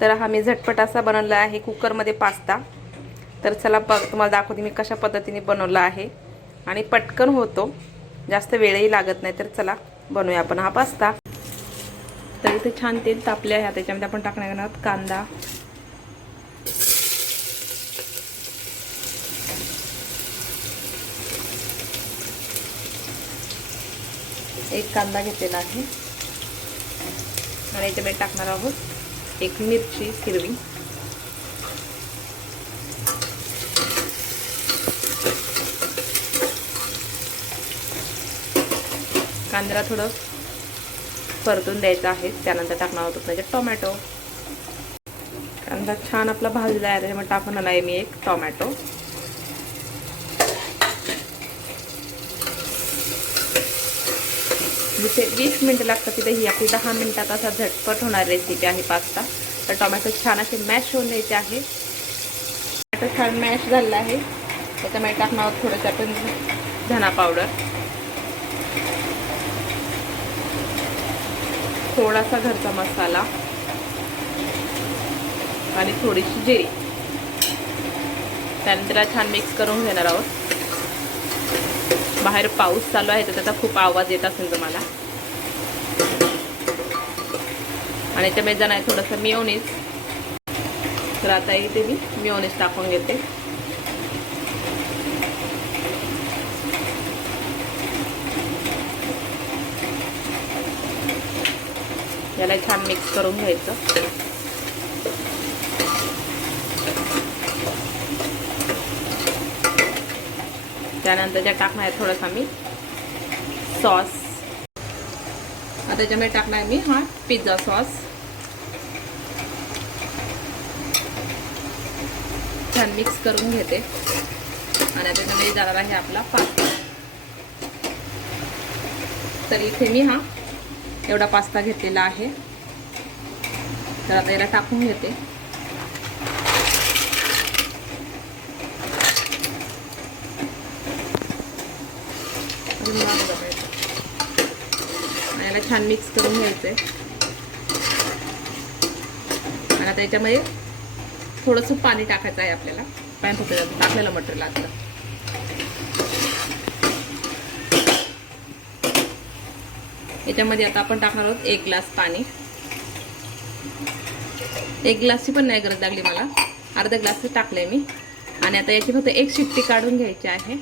तर हा मी झटपट असा बनवला आहे कुकरमध्ये पास्ता. तर चला बघ तुम्हाला दाखवते मी कशा पद्धतीने बनवला आहे. आणि पटकन होतो. जास्त वेळही लागत नाही तर चला बनवूया आपण हा पास्ता. तर इथे छान तेल तापले आहे. त्याच्यामध्ये आपण टाकणार आहोत कांदा. एक कांदा घेतलेला आहे. आणि याच्यामध्ये टाकणार आहोत एक मिरची हिरवी. कांद्याला थोडं परतून द्यायचं आहे. त्यानंतर टाकणार होतो त्याच्यात टोमॅटो. कांदा छान आपला भाजला आहे त्याच्यामुळे टाकून आला आहे मी एक टोमॅटो. जिथे वीस मिनटं लागतात तिथे. ही आपली दहा मिनटात असा झटपट होणार रेसिपी आहे पास्ता तर टोमॅटो छान असे मॅश होऊन द्यायचे आहे. टोमॅटो छान मॅश झालेला आहे. त्याच्यामध्ये टाकणार आहोत थोडंसं आपण धना पावडर थोडासा घरचा मसाला. आणि थोडीशी जिरी. त्यानंतर छान मिक्स करून घेणार आहोत. बाहेर पाऊस चालू आहे तर त्याचा खूप आवाज येत असेल तुम्हाला. आणि त्यामुळे जाणार आहे थोडंसं मिओनीस तर आता इथे मी मिओनीस टाकून घेते. याला छान मिक्स करून घ्यायचं. त्यानंतर त्या टाकणार आहे थोडासा मी सॉस. आता त्याच्यामध्ये टाकणार आहे मी हा पिझ्झा सॉस. छान मिक्स करून घेते. आणि त्याच्यामध्ये जाणार आहे आपला पास्ता. तर इथे मी हा एवढा पास्ता घेतलेला आहे. तर आता याला टाकून घेते. आणि याला छान मिक्स करून घ्यायचं आहे आणि आता याच्यामध्ये थोडंसं पाणी टाकायचं आहे आपल्याला. पाणी फुटलं टाकलेलं मटेरियल आता याच्यामध्ये आता आपण टाकणार आहोत एक ग्लास पाणी. एक ग्लासची पण नाही गरज लागली मला. अर्धा ग्लास टाकलंय मी. आणि आता याची फक्त एक शिट्टी काढून घ्यायची आहे.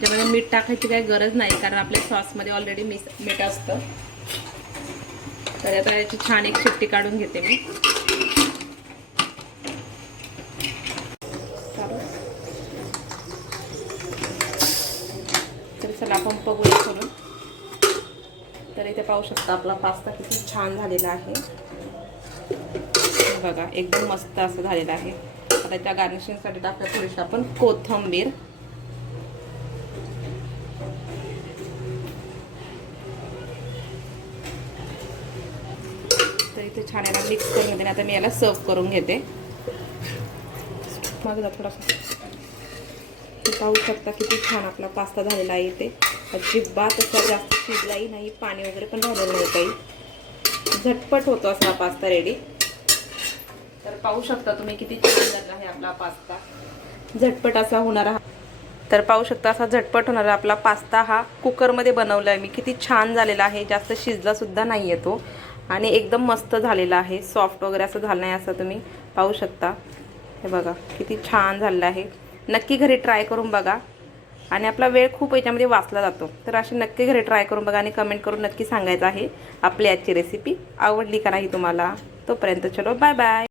त्याच्यामध्ये मीठ टाकायची काही गरज नाही कारण आपल्या सॉसमध्ये ऑलरेडी मिस मीठ असतं. तर आता याची छान एक शिट्टी काढून घेते मी. तर चला आपण बघूया करून तर इथे पाहू शकता आपला पास्ता किती छान झालेला आहे. बघा एकदम मस्त असं झालेलं आहे. आता त्या गार्निशिंगसाठी टाकलं थोडीशी आपण कोथंबीर. इथे छान याला मिक्स करून घेते आता मी याला सर्व करून घेते. माझा थोडासा. पाहू शकता किती छान आपला पास्ता झालेला आहे इथे. अजिबात असा जास्त शिजलाही नाही पाणी वगैरे पण झालेलं नाही काही. झटपट होतो असा पास्ता रेडी तर पाहू शकता तुम्ही किती छान झाला आहे आपला पास्ता झटपट असा होणारा तर पाहू शकता असा झटपट होणारा आपला पास्ता हा कुकरमध्ये बनवला आहे मी किती छान झालेला आहे. जास्त शिजलासुद्धा नाही आहे तो. आणि एकदम मस्त झालेला आहे. सॉफ्ट वगैरे असं झालं नाही असं तुम्ही पाहू शकता. हे बघा किती छान झालेलं आहे. नक्की घरी ट्राय करून बघा. आणि आपला वेळ खूप याच्यामध्ये वाचला जातो. तर अशी नक्की घरी ट्राय करून बघा आणि कमेंट करून नक्की सांगायचं आहे. आपली आजची रेसिपी आवडली का नाही तुम्हाला? तोपर्यंत चलो बाय बाय